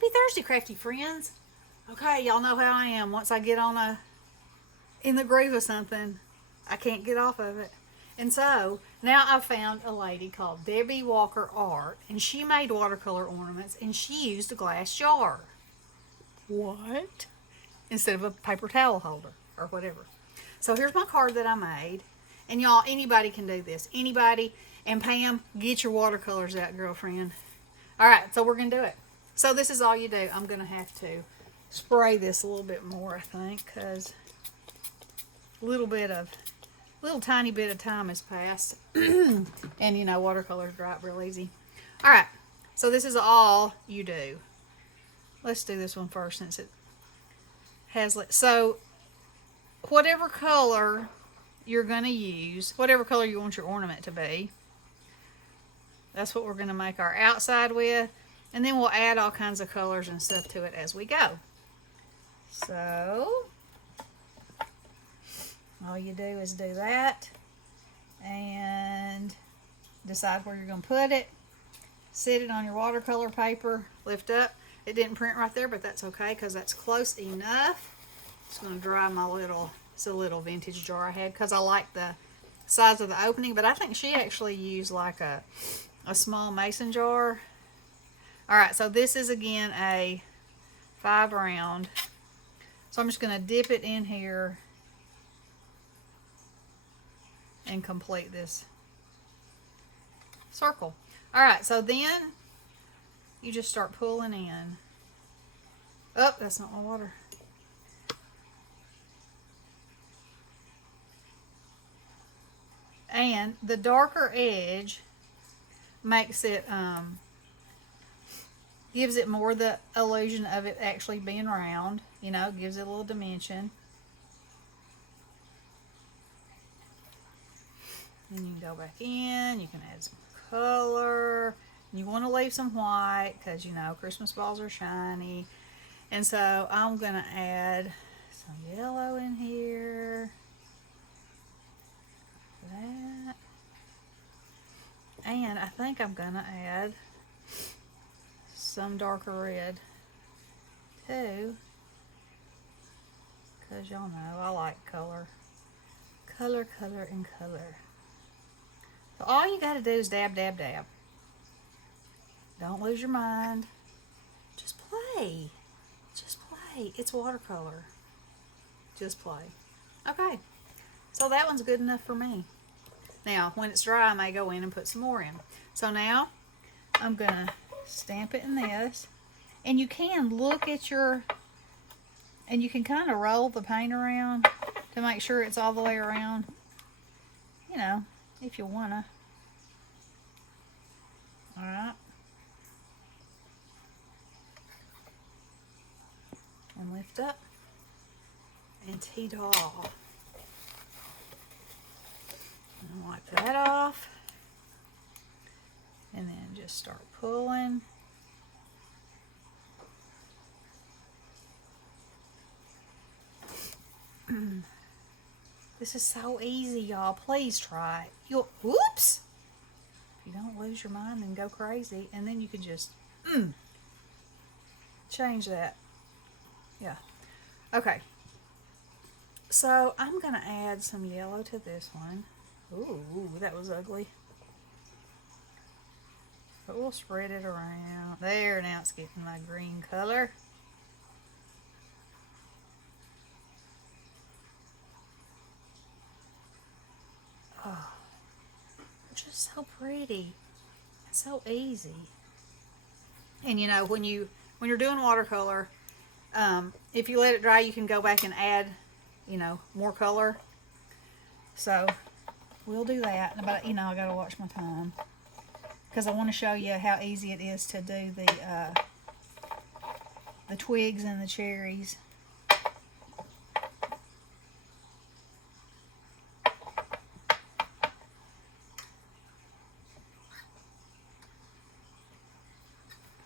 Happy Thursday, crafty friends. Okay, y'all know how I am. Once I get in the groove of something, I can't get off of it. And so now I've found a lady called Debbie Walker Art, and she made watercolor ornaments, and she used a glass jar. What? Instead of a paper towel holder or whatever. So here's my card that I made. And y'all, anybody can do this. Anybody. And Pam, get your watercolors out, girlfriend. All right, so we're going to do it. So this is all you do. I'm going to have to spray this a little bit more, I think, because little tiny bit of time has passed. And you know, watercolors dry up real easy. All right, so this is all you do. Let's do this one first since it has, so whatever color you're going to use, whatever color you want your ornament to be, that's what we're going to make our outside with. And then we'll add all kinds of colors and stuff to it as we go. So, all you do is do that. And decide where you're going to put it. Set it on your watercolor paper. Lift up. It didn't print right there, but that's okay because that's close enough. Just going to dry my it's a little vintage jar I had because I like the size of the opening. But I think she actually used like a small mason jar. Alright, so this is again a 5 round. So I'm just going to dip it in here and complete this circle. Alright, so then you just start pulling in. Oh, that's not my water. And the darker edge makes it, gives it more the illusion of it actually being round. You know, gives it a little dimension. Then you can go back in, you can add some color. You want to leave some white because, you know, Christmas balls are shiny. And so I'm going to add some yellow in here. That. And I think I'm going to add some darker red too. Because y'all know I like color. Color, color, and color. So all you got to do is dab, dab, dab. Don't lose your mind. Just play. Just play. It's watercolor. Just play. Okay. So that one's good enough for me. Now, when it's dry, I may go in and put some more in. So now, I'm going to stamp it in this. And you can look at and you can kind of roll the paint around to make sure it's all the way around. You know, if you want to. Alright. And lift up. And teed off. And wipe that off. And then just start pulling. This is so easy, y'all. Please try it. Whoops! If you don't lose your mind and go crazy, and then you can just change that. Yeah. Okay. So I'm going to add some yellow to this one. Ooh, that was ugly. But we'll spread it around. There, now it's getting my green color. Oh, just so pretty. It's so easy. And you know, when you're doing watercolor, if you let it dry, you can go back and add, you know, more color. So we'll do that. But you know, I gotta watch my time because I want to show you how easy it is to do the twigs and the cherries.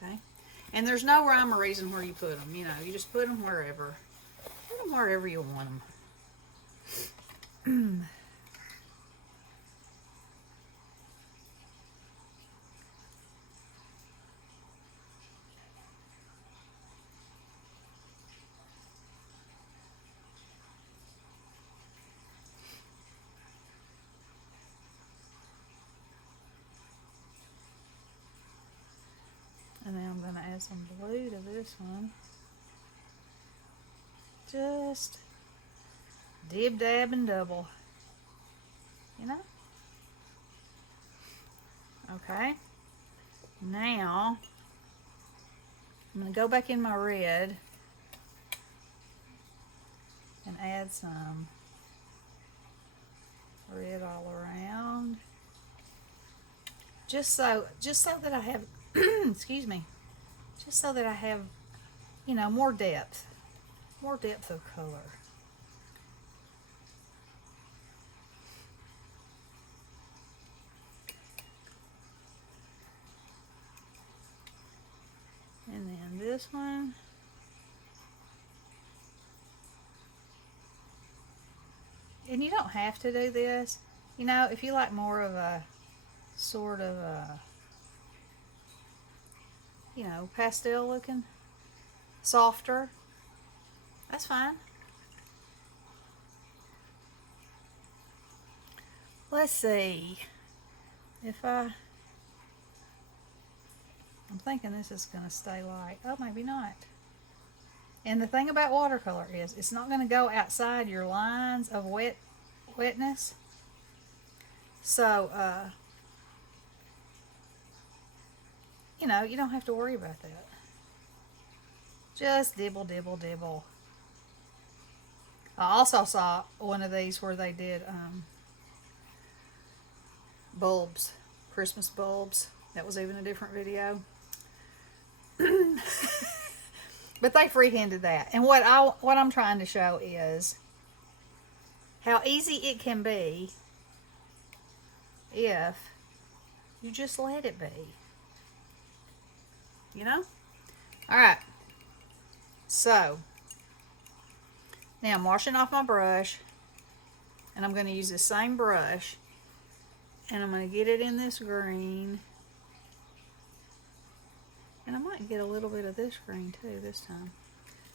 Okay, and there's no rhyme or reason where you put them. You know, you just put them wherever. Put them wherever you want them. And then I'm going to add some blue to this one. Just dib, dab, and double. You know? Okay. Now, I'm going to go back in my red and add some red all around. Just so that I have, excuse me, just so that I have, you know, more depth of color. And then this one. And you don't have to do this. You know, if you like more of a sort of a, you know, pastel looking, softer, that's fine. Let's see. I'm thinking this is going to stay light. Oh, maybe not. And the thing about watercolor is it's not going to go outside your lines of wetness. So, you know, you don't have to worry about that. Just dibble, dibble, dibble. I also saw one of these where they did bulbs, Christmas bulbs. That was even a different video. But they freehanded that. And what I'm trying to show is how easy it can be if you just let it be. You know? Alright. So, now I'm washing off my brush. And I'm going to use the same brush. And I'm going to get it in this green. And I might get a little bit of this green too this time.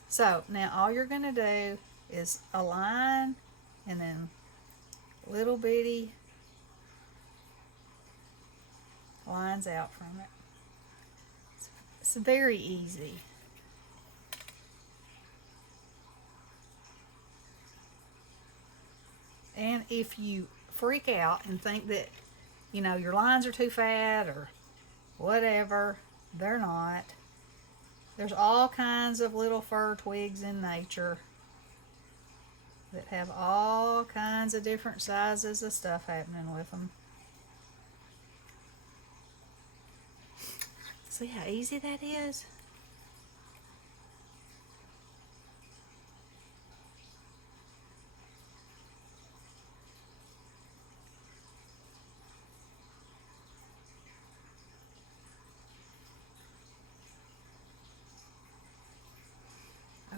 So now all you're going to do is a line and then little bitty lines out from it. It's very easy. And if you freak out and think that, you know, your lines are too fat or whatever, they're not. There's all kinds of little fir twigs in nature that have all kinds of different sizes of stuff happening with them. See how easy that is?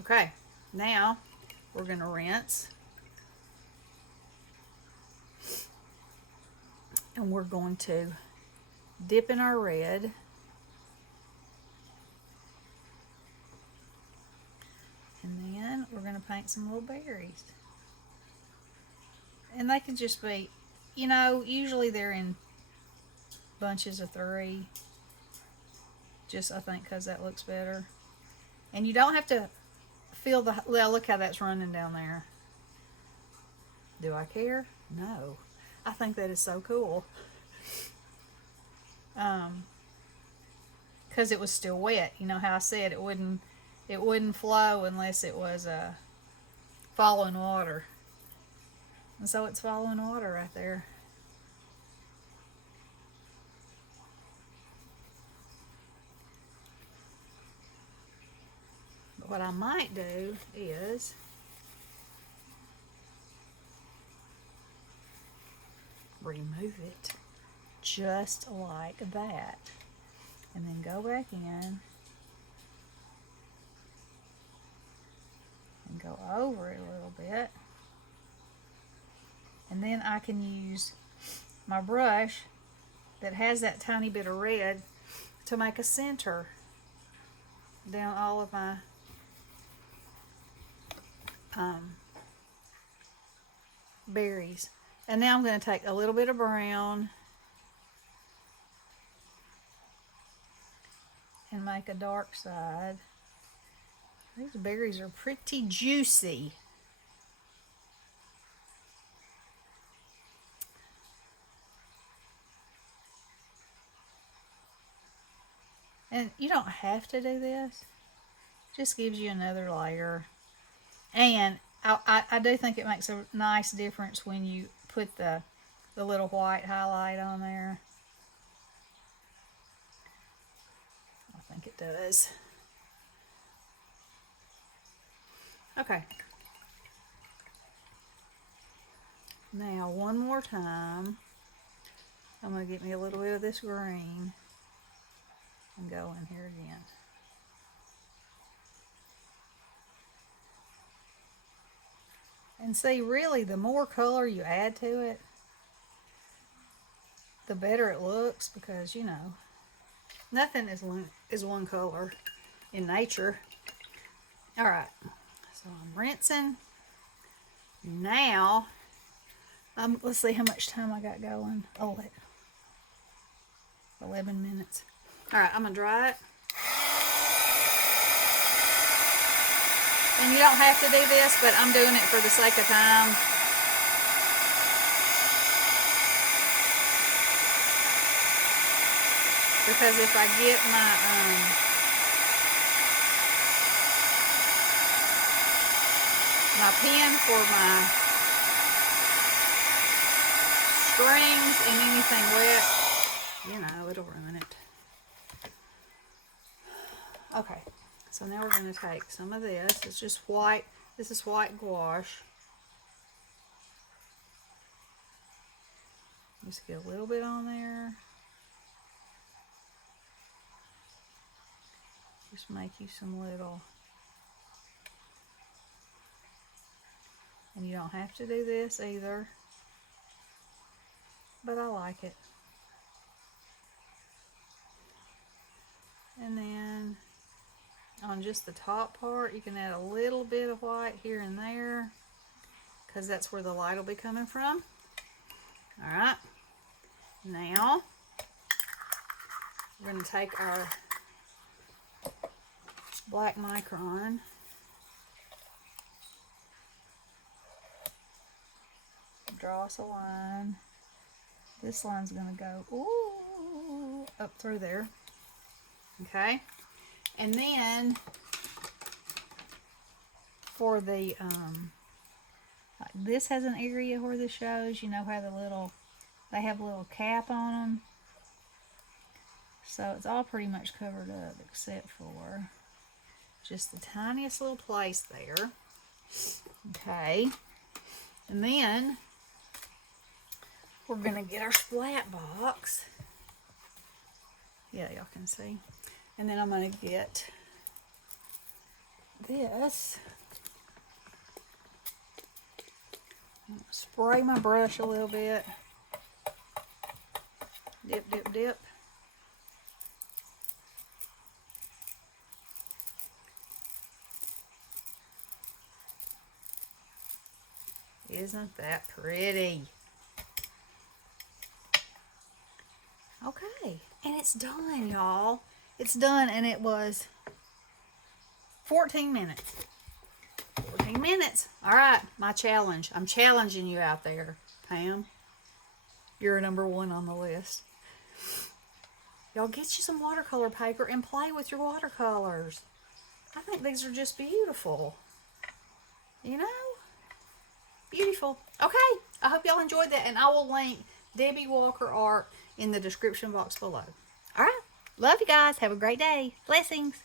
Okay, now we're going to rinse. And we're going to dip in our red. And then we're going to paint some little berries. And they can just be, you know, usually they're in bunches of 3. Just, I think, because that looks better. And you don't have to feel the, well, look how that's running down there. Do I care? No. I think that is so cool. Because it was still wet. You know how I said it wouldn't flow unless it was falling water. And so it's falling water right there. But what I might do is remove it just like that, and then go back in and go over it a little bit, and then I can use my brush that has that tiny bit of red to make a center down all of my berries. And now I'm going to take a little bit of brown and make a dark side. These berries are pretty juicy. And you don't have to do this. Just gives you another layer. And I do think it makes a nice difference when you put the little white highlight on there. I think it does. Okay. Now, one more time, I'm going to get me a little bit of this green and go in here again. And see, really, the more color you add to it, the better it looks, because, you know, nothing is one color in nature. All right, so I'm rinsing. Now, let's see how much time I got going. Oh, 11 minutes. All right, I'm gonna dry it. And you don't have to do this, but I'm doing it for the sake of time. Because if I get my pen for my strings and anything wet, you know, it'll ruin it. Okay, so now we're going to take some of this. It's just white. This is white gouache. Just get a little bit on there. Just make you some little. And you don't have to do this either, but I like it. And then on just the top part, you can add a little bit of white here and there, because that's where the light will be coming from. All right, now we're going to take our black micron, draw us a line. This line's going to go up through there. Okay, and then for the this has an area where this shows, you know how they have a little cap on them, so it's all pretty much covered up except for just the tiniest little place there. Okay, and then we're gonna get our splat box. Yeah, y'all can see. And then I'm going to get this. Spray my brush a little bit. Dip, dip, dip. Isn't that pretty? Okay, and it's done, y'all. It's done, and it was 14 minutes. 14 minutes. All right, my challenge. I'm challenging you out there, Pam. You're number one on the list. Y'all get you some watercolor paper and play with your watercolors. I think these are just beautiful. You know? Beautiful. Okay, I hope y'all enjoyed that, and I will link Debbie Walker art in the description box below. All right. Love you guys. Have a great day. Blessings.